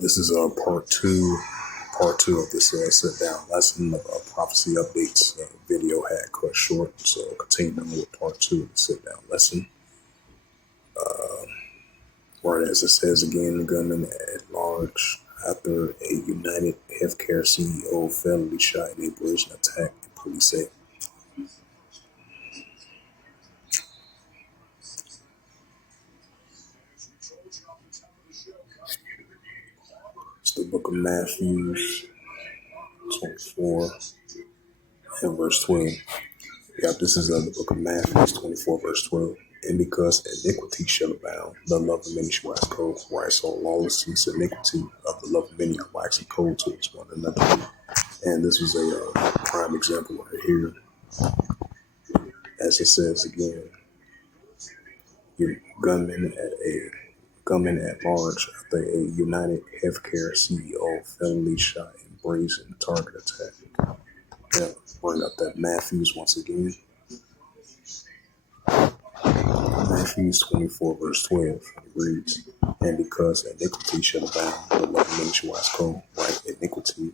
This is part two of this Sitdown Lesson Prophecy Updates video had cut short. So continuing with part two of the Sitdown Lesson. Right as it says again, the gunman at large after a United Healthcare CEO fatally shot in a brazen attack, the police said. It's the book of Matthew 24 and verse 12. Yep, this is the book of Matthew 24 verse 12. And because iniquity shall abound, the love of many shall wax cold. Right, so lawlessness, iniquity of the love of many are waxing cold towards one another. And this was a prime example right here. As it says again, your gunman at large after a United Healthcare CEO fatally shot in brazen target attack. Yeah, bring up that Matthews once again. Matthew 24 verse 12 reads, and because iniquity shall abound, the love of many shall wax cold. Right, iniquity,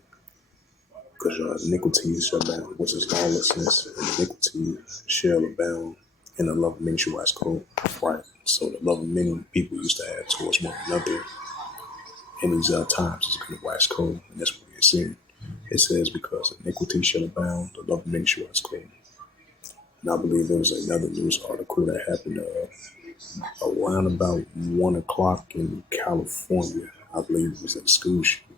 because iniquity shall abound, which is lawlessness, and iniquity shall abound, and the love of many shall wax cold. Right, so the love of many people used to have towards one another in these times is going to wax cold, and that's what we're seeing. It says, because iniquity shall abound, the love of many shall wax cold. And I believe there was another news article that happened around about 1 o'clock in California. I believe it was at a school shooting.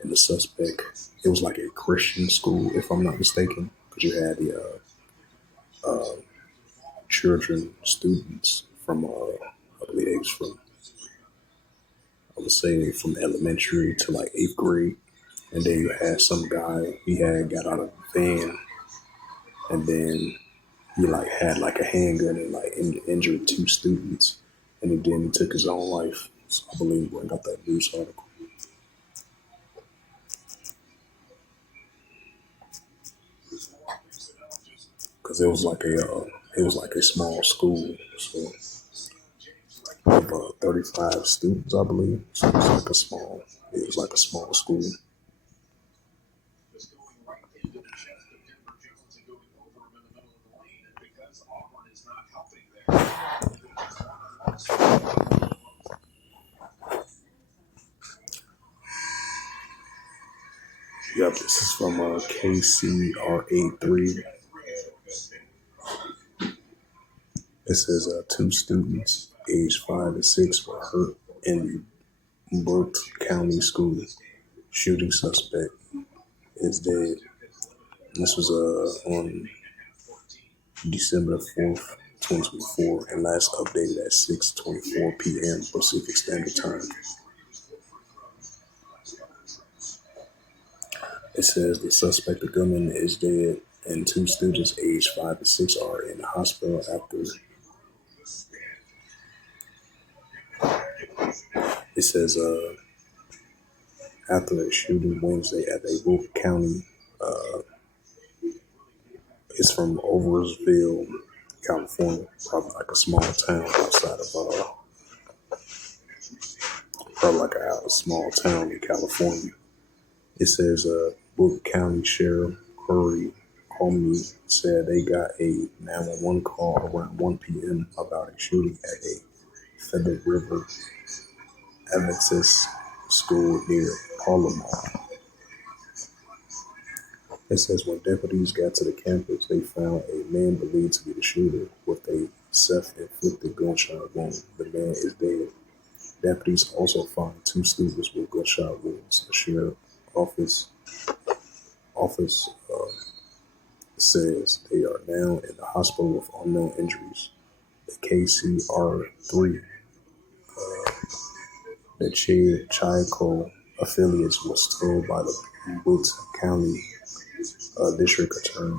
And the suspect, it was like a Christian school, if I'm not mistaken, because you had the children, students from, I believe it was from, I would say from elementary to like 8th grade. And then you had some guy, he had got out of the van, and then he like had like a handgun and like injured 2 students, and he took his own life. So I believe I got that news article. Because it was like a small school, so of 35 students, I believe. So it was like a small school. Yep, this is from KCRA3. It says 2 students aged 5 and 6 were hurt in the Burke County School. Shooting suspect is dead. This was on December 4th, 2024, and last updated at 6:24 p.m. Pacific Standard Time. It says the suspect, the gunman, is dead, and 2 students aged 5 and 6 are in the hospital after. It says after a shooting Wednesday at a Burke County. It's from Oversville, California, probably like a small town outside of a small town in California. It says Burke County Sheriff Corey Comey said they got a 911 call around 1 p.m. about a shooting at a Feather River Adventist school near Palomar. It says when deputies got to the campus, they found a man believed to be the shooter with a self-inflicted gunshot wound. The man is dead. Deputies also found 2 students with gunshot wounds. The sheriff's office says they are now in the hospital with unknown injuries. The KCR3, the Chico affiliates, was told by the Boots County District Attorney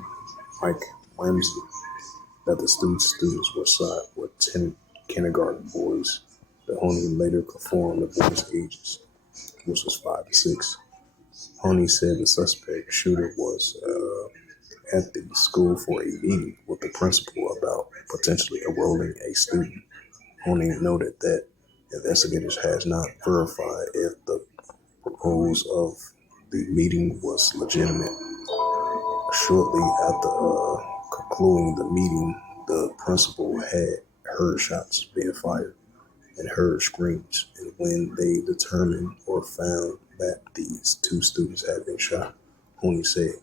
Mike Ramsey that the students were shot with 10 kindergarten boys. The Honey later confirmed the boys' ages, which was 5 and 6. Honey said the suspect shooter was at the school for a meeting with the principal about potentially enrolling a student. Honey noted that investigators has not verified if the proposed of the meeting was legitimate. Shortly after concluding the meeting, the principal had heard shots being fired and heard screams. And when they determined or found that these two students had been shot, Honey said,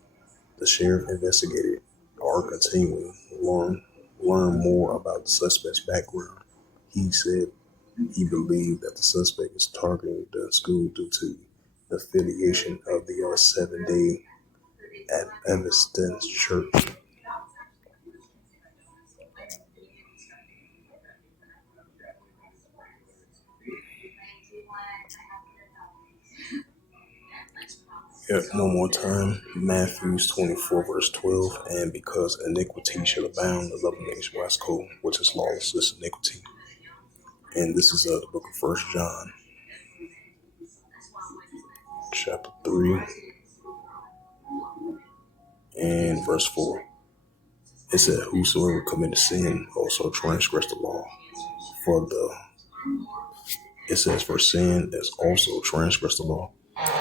the sheriff investigated are continuing to learn more about the suspect's background. He said he believed that the suspect is targeting the school due to the affiliation of the Seventh-day Adventist Church. Yet one more time, Matthew 24, verse 12, and because iniquity shall abound, the love of many shall wax cold, which is lawlessness iniquity. And this is the book of First John, chapter 3, and verse 4. It said, whosoever committed sin also transgressed the law. It says, for sin is also transgressed the law.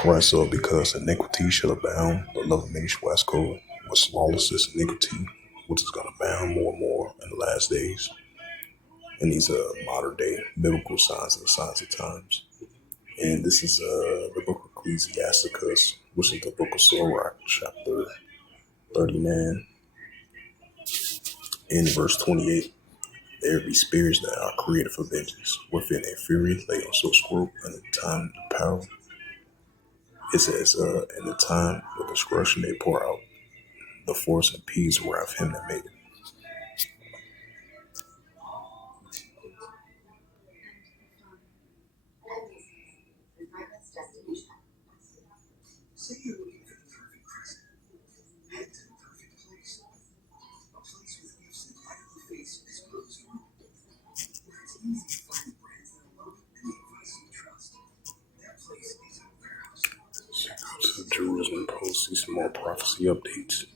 Right, so because iniquity shall abound, the love of many shall wax cold, with lawlessness iniquity, which is going to abound more and more in the last days. And these are modern day biblical signs and the signs of times. And this is the book of Ecclesiasticus, which is the book of Sirach, chapter 39, in verse 28. There be spirits that are created for vengeance. Within a fury, they also scroll, and in time of power. It says, in the time of discretion, they pour out the force and peace whereof him that made it. To Jerusalem Post, see some more prophecy updates.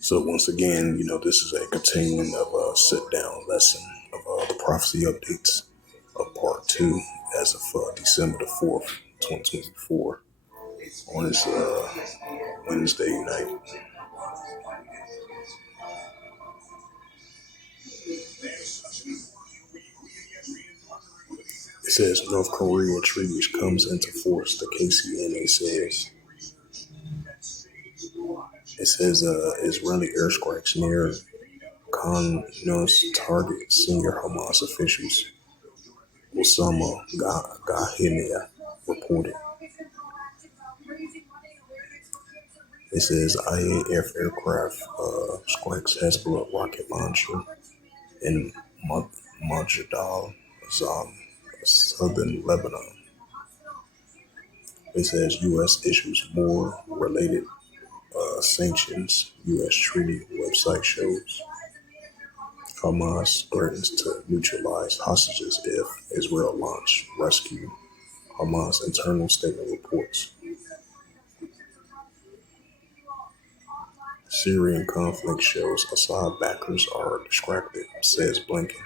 So once again, this is a continuing of a sit-down lesson of the prophecy updates of part 2 as of December the 4th, 2024 on this Wednesday night. It says North Korea treaty which comes into force, the KCNA says. It says Israeli airstrikes near Khan's target senior Hamas officials. Osama Gahenia reported. It says IAF aircraft strikes Hezbollah rocket launcher in Majidal, southern Lebanon. It says U.S. issues more related sanctions. U.S. treaty website shows Hamas threatens to neutralize hostages if Israel launch rescue. Hamas internal statement reports. Syrian conflict shows Assad backers are distracted, says Blinken.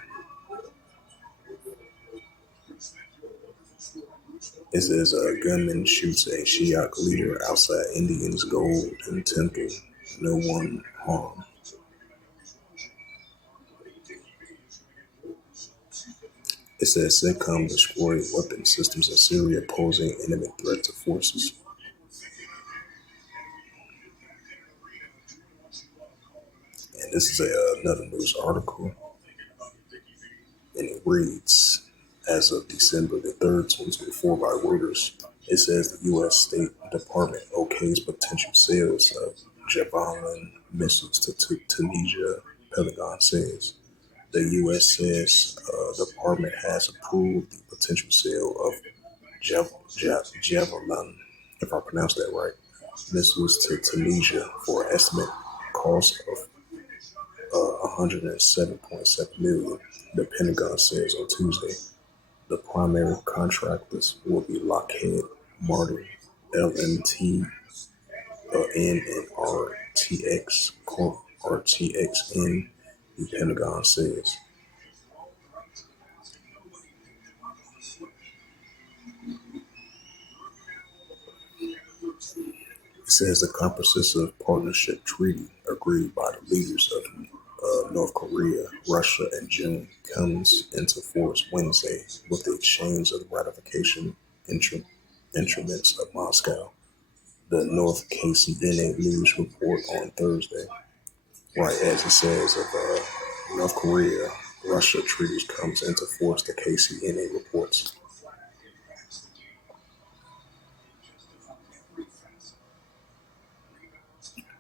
It says a gunman shoots a Shiite leader outside Indians' Golden Temple. No one harmed. It says CENTCOM destroyed weapon systems in Syria, posing imminent threat to forces. And this is another news article, and it reads, as of December the 3rd, 2024 by Reuters, it says the U.S. State Department okays potential sales of Javelin missiles to Tunisia, Pentagon says. The U.S. says the department has approved the potential sale of Javelin, if I pronounced that right, missiles to Tunisia for an estimate cost of $107.7 million, the Pentagon says on Tuesday. The primary contractors will be Lockheed Martin, LMT, and RTX Corp, RTXN, the Pentagon says. says the comprehensive partnership treaty agreed by the leaders of North Korea, Russia, and June comes into force Wednesday with the exchange of the ratification instruments of Moscow. The North KCNA News report on Thursday, right as it says of North Korea, Russia treaties comes into force, the KCNA reports.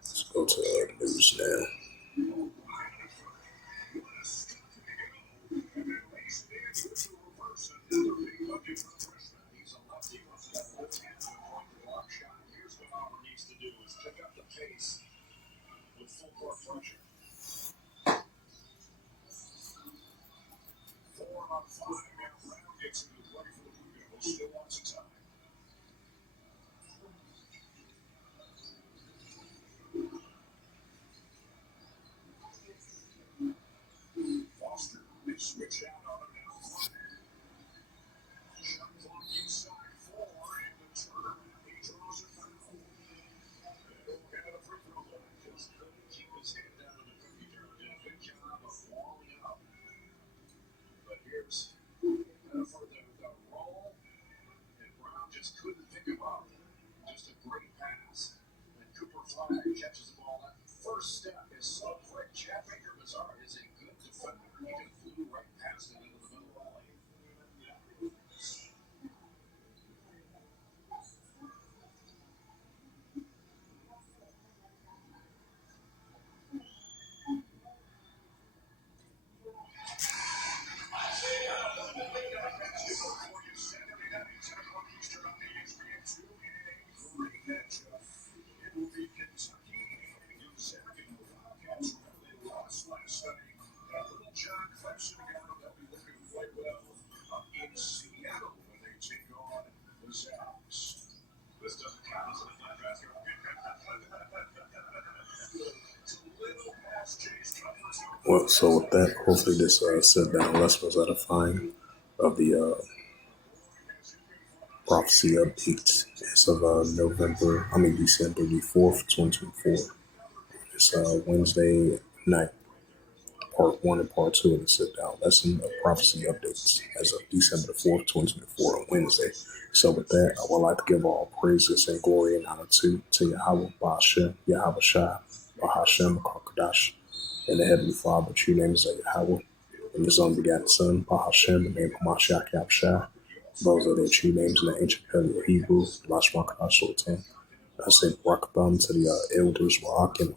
Let's go to news now. Well, so with that, hopefully this sit-down lesson was edifying of the prophecy updates as of December the 4th, 2024. It's Wednesday night, part 1 and part 2 of the sit-down lesson of prophecy updates as of December the 4th, 2024 on Wednesday. So with that, I would like to give all praises and glory and honor to Yahweh, Ba'ashem, Yahweh Shai, Bahashem, Kakadash, and the Heavenly Father. True name is Yahweh, and His only begotten Son, Bahashem, the name of Mashiach Yahshua. Those are their true names in the ancient Paleo Hebrew, Lashma Kadash Sultan. I say Rakatham to the elders, Wa'akim,